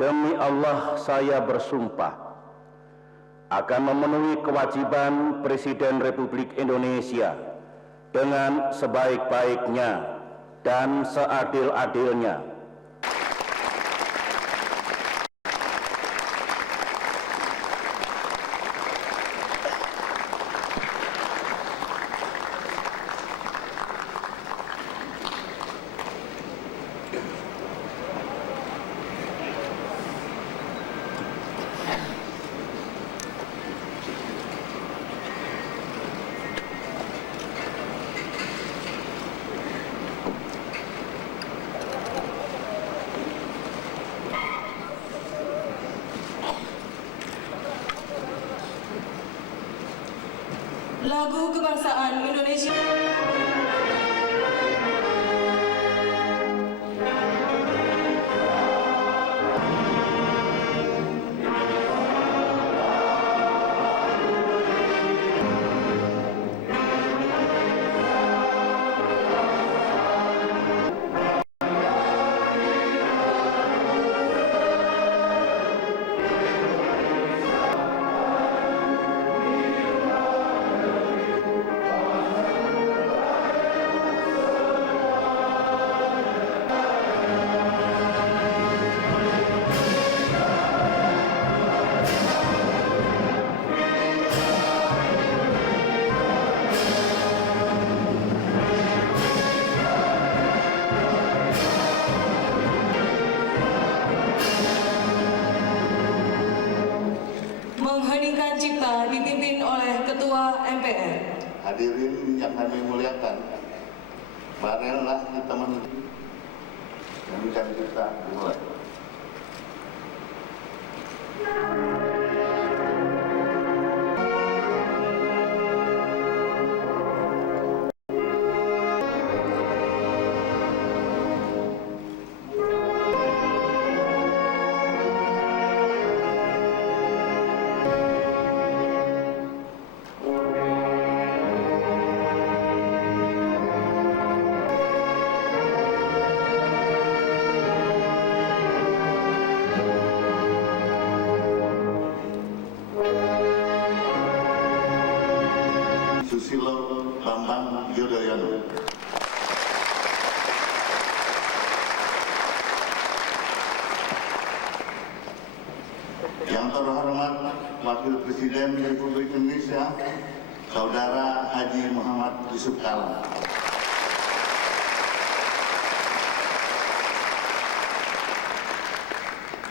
Demi Allah saya bersumpah akan memenuhi kewajiban Presiden Republik Indonesia dengan sebaik-baiknya dan seadil-adilnya. Lagu Kebangsaan Indonesia. Mengheningkan cipta dipimpin oleh Ketua MPR. Hadirin yang kami muliakan, marilah kita menuju mengheningkan cipta dimulai. Susilo Bambang Yudhoyono. Yang terhormat Wakil Presiden Republik Indonesia, Saudara Haji Muhammad Yusuf Kalla.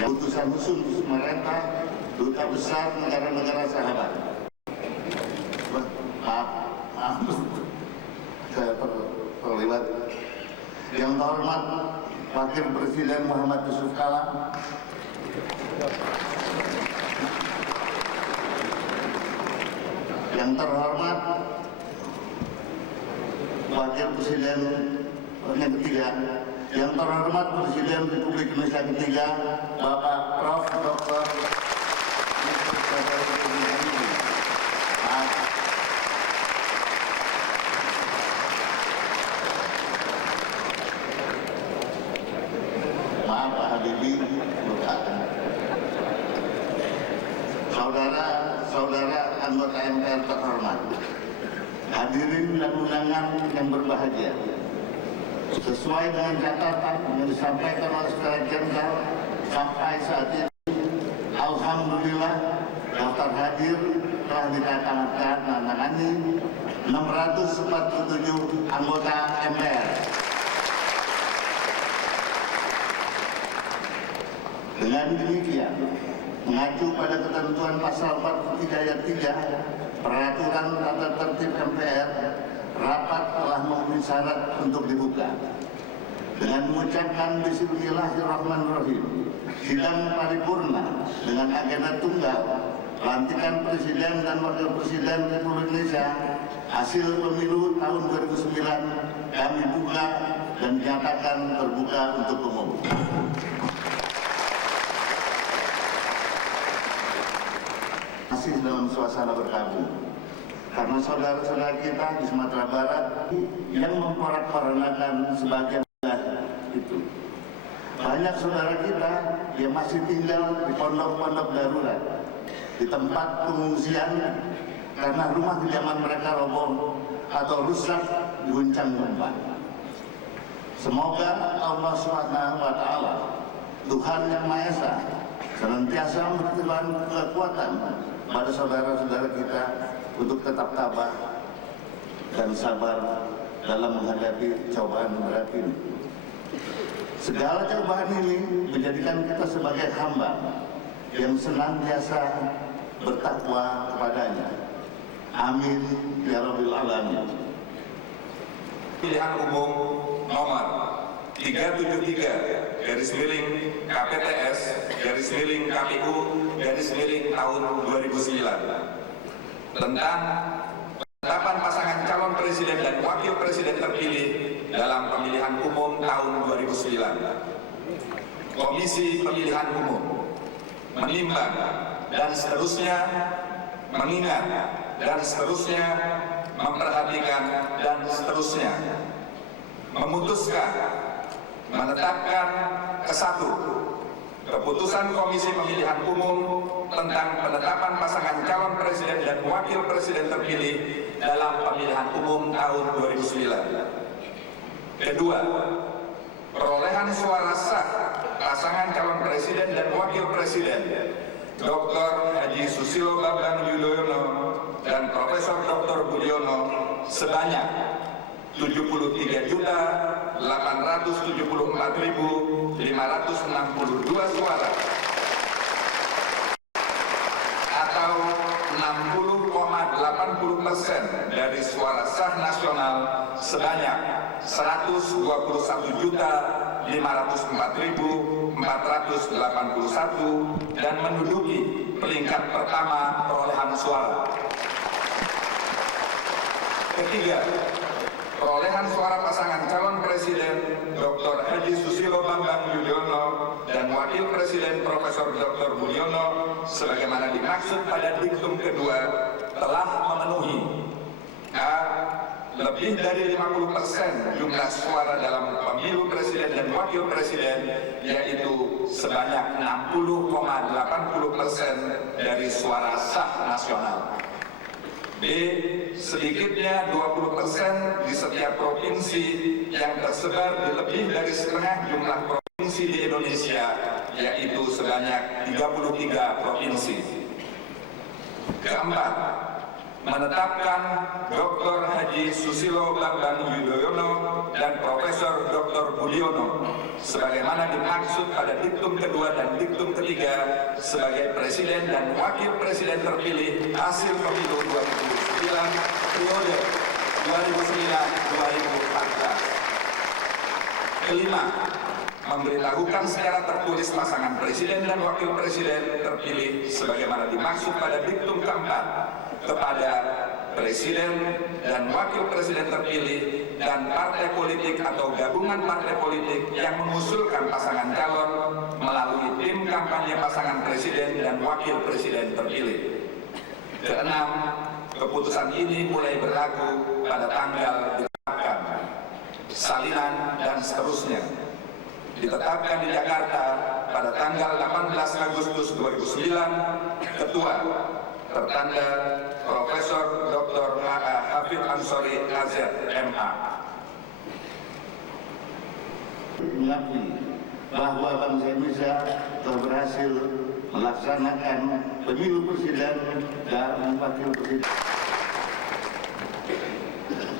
Yang utusan khusus pemerintah, Duta Besar negara-negara sahabat. Maaf, saya terlibat. Yang terhormat Wakil Presiden Muhammad Yusuf Kalla, yang terhormat Wakil Presiden yang ketiga, yang terhormat Presiden Republik Indonesia ketiga, Bapak Prof. Dr. Maaf Pak Habibie, saudara-saudara anggota MPR terhormat, hadirin dan undangan yang berbahagia. Sesuai dengan catatan yang disampaikan oleh Saudara Jenderal, sampai saat ini, alhamdulillah daftar hadir telah ditandatangani 647 anggota MPR. Dengan demikian, mengacu pada ketentuan pasal 43 ayat 3 Peraturan Tata Tertib MPR, rapat telah memenuhi syarat untuk dibuka. Dengan mengucapkan Bismillahirrahmanirrahim, sidang paripurna dengan agenda tunggal, pelantikan Presiden dan Wakil Presiden Republik Indonesia hasil pemilu tahun 2009 kami buka dan dinyatakan terbuka untuk umum. Masih dalam suasana berkabung, karena saudara-saudara kita di Sumatera Barat yang memporak-porandakan sebagian itu, banyak saudara kita yang masih tinggal di pondok-pondok darurat, di tempat pengungsian karena rumah kediaman mereka roboh atau rusak diguncang gempa. Semoga Allah Subhanahu wa Ta'ala, Tuhan Yang Maha Esa, senantiasa memberikan kekuatan pada saudara-saudara kita untuk tetap tabah dan sabar dalam menghadapi cobaan berat ini. Segala cobaan ini menjadikan kita sebagai hamba yang senantiasa bertakwa kepadanya. Amin ya Rabbil Alamin. Pilihan umum nomor 373 KPTS KPU tahun 2009 tentang penetapan pasangan calon presiden dan wakil presiden terpilih dalam pemilihan umum tahun 2009. Komisi Pemilihan Umum menimbang dan seterusnya mengingat dan seterusnya memperhatikan dan seterusnya memutuskan menetapkan ke-1 keputusan Komisi Pemilihan Umum tentang penetapan pasangan calon presiden dan wakil presiden terpilih dalam pemilihan umum tahun 2009. Kedua, perolehan suara sah pasangan calon presiden dan wakil presiden Dr. Haji Susilo Bambang Yudhoyono dan Profesor Dr. Budiono sebanyak 73.874.562 suara atau 60,80% dari suara sah nasional sebanyak 121.504.481 dan menduduki peringkat pertama perolehan suara. Ketiga, perolehan suara pasangan calon presiden Dr. Haji Susilo Bambang Yudhoyono dan wakil presiden Profesor Dr. Budiono sebagaimana dimaksud pada diktum kedua telah memenuhi a. lebih dari 50% jumlah suara dalam pemilu presiden dan wakil presiden, yaitu sebanyak 60,80% dari suara sah nasional. B. sedikitnya 20% di setiap provinsi yang tersebar di lebih dari setengah jumlah provinsi di Indonesia, yaitu sebanyak 33 provinsi. Keempat, menetapkan Dr. Haji Susilo Bambang Yudhoyono dan Profesor Dr. Budiono sebagaimana dimaksud pada diktum kedua dan diktum ketiga sebagai presiden dan wakil presiden terpilih hasil pemilu 2009 periode 2009-2014. Kelima, memberitahukan secara tertulis pasangan presiden dan wakil presiden terpilih sebagaimana dimaksud pada diktum keempat kepada presiden dan wakil presiden terpilih dan partai politik atau gabungan partai politik yang mengusulkan pasangan calon melalui tim kampanye pasangan presiden dan wakil presiden terpilih. Keenam, keputusan ini mulai berlaku pada tanggal ditetapkan. Salinan dan seterusnya ditetapkan di Jakarta pada tanggal 18 Agustus 2009. Ketua tertanda Profesor Dr. H.A. Hafid Ansori AZ MA. Mengakui bahwa bangsa Indonesia telah berhasil melaksanakan pemilu presiden dan wakil presiden.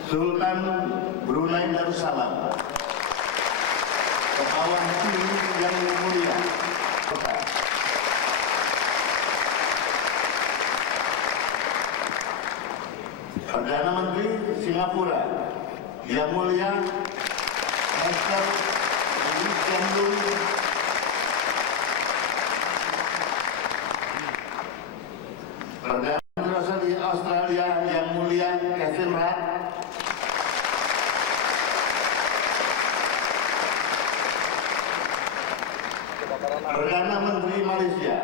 Sultan Brunei Darussalam, Kepala Negeri yang mulia, Perdana Menteri Singapura Yang Mulia Mr. Lee Hsien Loong, Perdana Menteri Australia Yang Mulia Kevin Rudd, Perdana Menteri Malaysia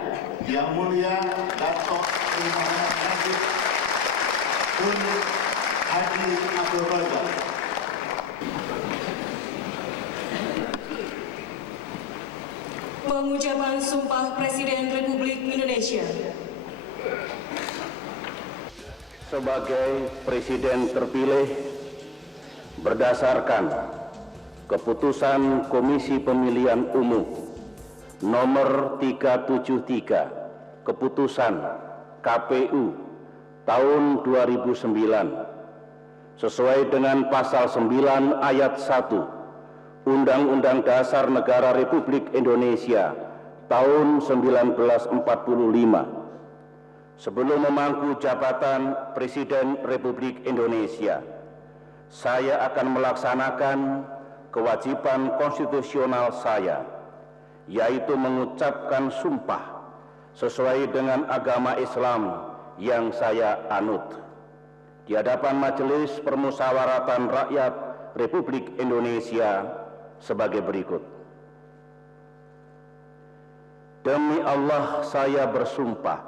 Yang Mulia Datuk Seri Muhammad Najib Tun Haji Abdul Razak, Pengucapan Sumpah Presiden Republik Indonesia. Sebagai Presiden terpilih berdasarkan keputusan Komisi Pemilihan Umum nomor 373 keputusan KPU tahun 2009 sesuai dengan pasal 9 ayat 1 Undang-Undang Dasar Negara Republik Indonesia tahun 1945. Sebelum memangku jabatan Presiden Republik Indonesia, saya akan melaksanakan kewajiban konstitusional saya, yaitu mengucapkan sumpah sesuai dengan agama Islam yang saya anut di hadapan Majelis Permusyawaratan Rakyat Republik Indonesia sebagai berikut. Demi Allah, saya bersumpah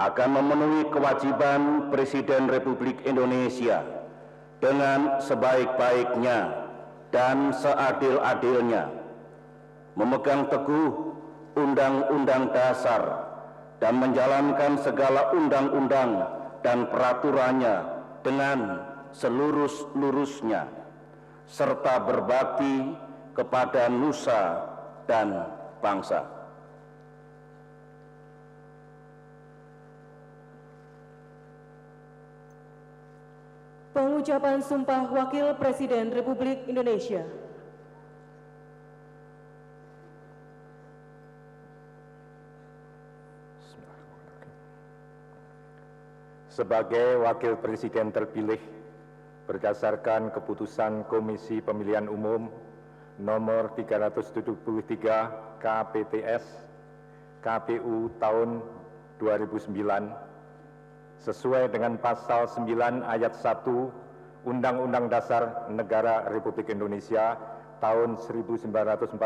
akan memenuhi kewajiban Presiden Republik Indonesia dengan sebaik-baiknya dan seadil-adilnya, memegang teguh Undang-Undang Dasar dan menjalankan segala undang-undang dan peraturannya dengan selurus-lurusnya, serta berbakti kepada nusa dan bangsa. Pengucapan Sumpah Wakil Presiden Republik Indonesia. Sebagai Wakil Presiden terpilih berdasarkan keputusan Komisi Pemilihan Umum nomor 373 KPTS KPU tahun 2009 sesuai dengan pasal 9 ayat 1 Undang-Undang Dasar Negara Republik Indonesia tahun 1945,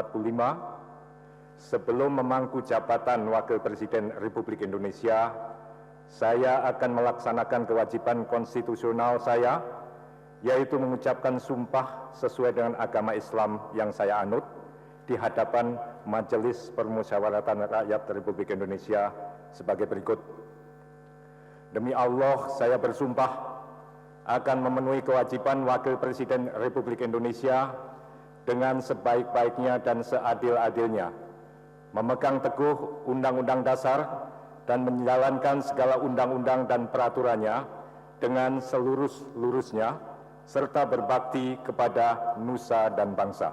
sebelum memangku jabatan Wakil Presiden Republik Indonesia, saya akan melaksanakan kewajiban konstitusional saya, yaitu mengucapkan sumpah sesuai dengan agama Islam yang saya anut di hadapan Majelis Permusyawaratan Rakyat Republik Indonesia sebagai berikut. Demi Allah, saya bersumpah akan memenuhi kewajiban Wakil Presiden Republik Indonesia dengan sebaik-baiknya dan seadil-adilnya, memegang teguh Undang-Undang Dasar dan menjalankan segala undang-undang dan peraturannya dengan selurus-lurusnya, serta berbakti kepada nusa dan bangsa.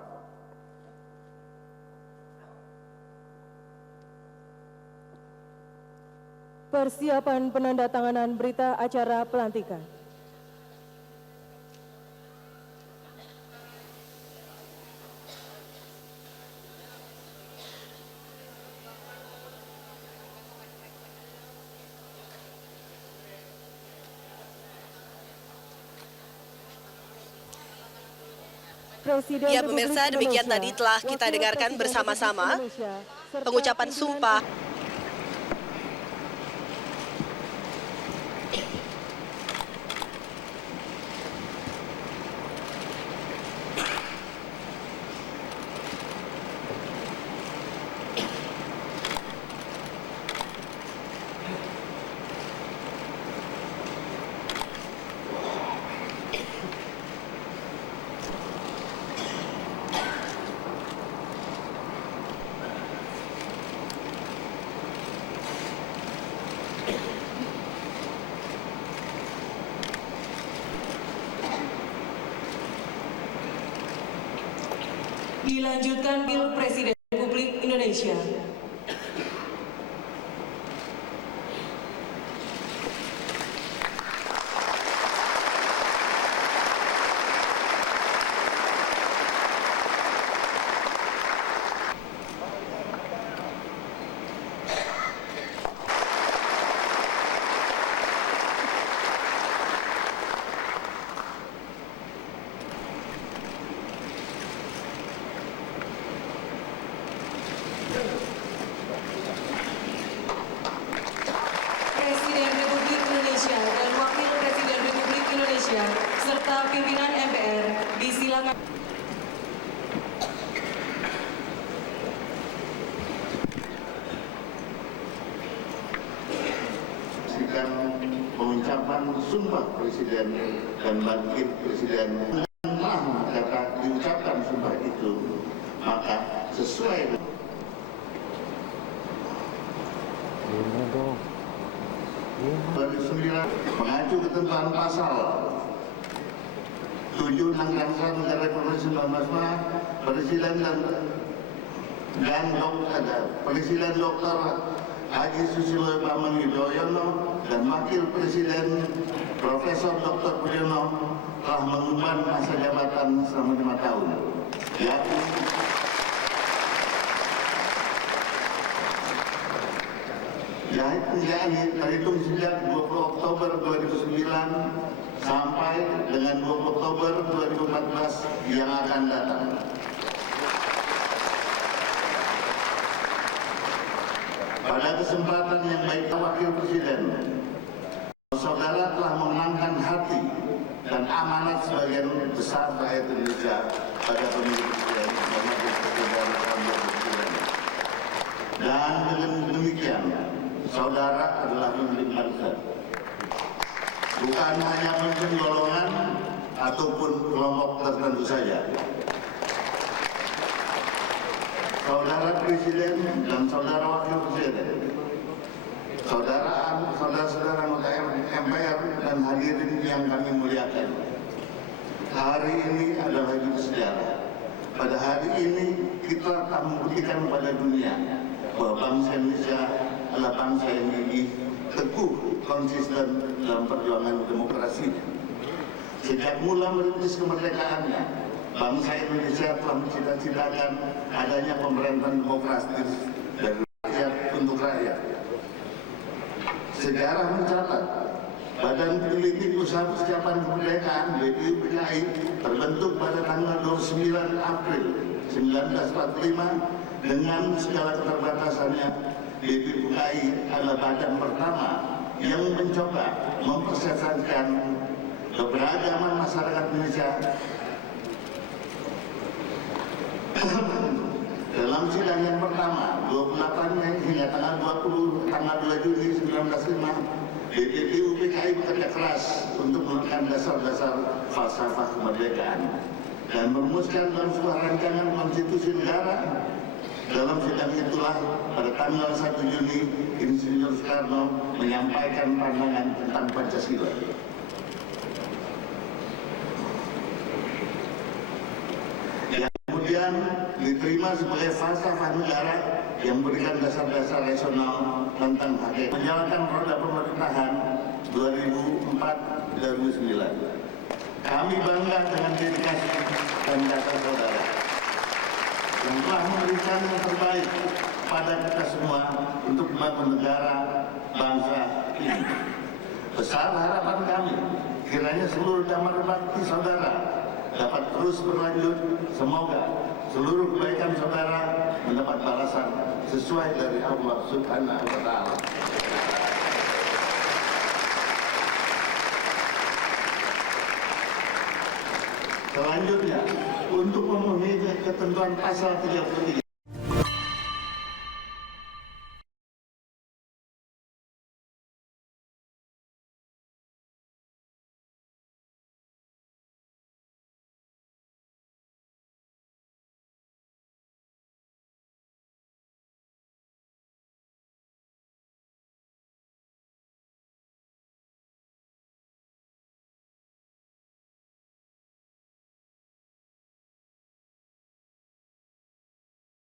Persiapan penandatanganan berita acara pelantikan. Ya pemirsa, demikian tadi telah kita dengarkan bersama-sama pengucapan sumpah Dilanjutkan Wakil Presiden Republik Indonesia. Presiden Republik Indonesia dan Wakil Presiden Republik Indonesia serta pimpinan MPR disilakan. menyaksikan pengucapan Sumpah Presiden dan Bangkit Presiden. Setelah kata diucapkan sumpah itu, maka sesuai mengacu ketentuan pasal 7 Undang-Undang Dasar Negara Republik Indonesia, Presiden Dr. Haji Susilo Bambang Yudhoyono dan Wakil Presiden Profesor Dr. Budiono telah mengemban masa jabatan selama 5 tahun. Yakni terhitung sejak 20 Oktober 2009 sampai dengan 20 Oktober 2014 yang akan datang. Pada kesempatan yang baik, Wakil Presiden, saudara telah memenangkan hati dan amanat sebagian besar rakyat Indonesia pada pemilu presiden dan wakil presiden tahun 2009. Dan dengan demikian, saudara adalah pemimpin bangsa, bukan hanya pemimpin golongan ataupun kelompok tertentu saja. Saudara Presiden dan saudara Wakil Presiden, saudara-saudara anggota MPR dan hadirin yang kami muliakan, hari ini adalah hari sejarah. Pada hari ini kita akan membuktikan kepada dunia bahwa bangsa Indonesia adalah bangsa yang gigih, teguh, konsisten dalam perjuangan demokrasinya. Sejak mula merintis kemerdekaannya, bangsa Indonesia telah mencita-citakan adanya pemerintahan demokratis dari rakyat untuk rakyat. Sejarah mencatat, Badan Peneliti Usaha Persiapan Kemerdekaan BPUPKI terbentuk pada tanggal 29 April 1945 dengan segala keterbatasannya. BPUPKI adalah badan pertama yang mencoba mempersatukan keberagaman masyarakat Indonesia. Dalam sidang yang pertama, 28 Mei hingga tanggal 2 Juni 1905, BPUPKI bekerja keras untuk menekan dasar-dasar falsafah kemerdekaan dan merumuskan dalam sebuah rancangan konstitusi negara. Dalam sidang itulah pada tanggal 1 Juni, Insinyur Soekarno menyampaikan pandangan tentang Pancasila. Kemudian diterima sebagai falsafah negara yang memberikan dasar-dasar rasional tentang hakikat. Menjalankan roda pemerintahan 2004-2009. Kami bangga dengan dedikasi dan dasar saudara yang telah memberikan yang terbaik pada kita semua untuk membangun negara bangsa ini. Besar harapan kami kiranya seluruh damar bakti saudara dapat terus berlanjut. Semoga seluruh kebaikan saudara mendapat balasan sesuai dari Allah Subhanahu wa Ta'ala. Selanjutnya, untuk memenuhi ketentuan pasal 33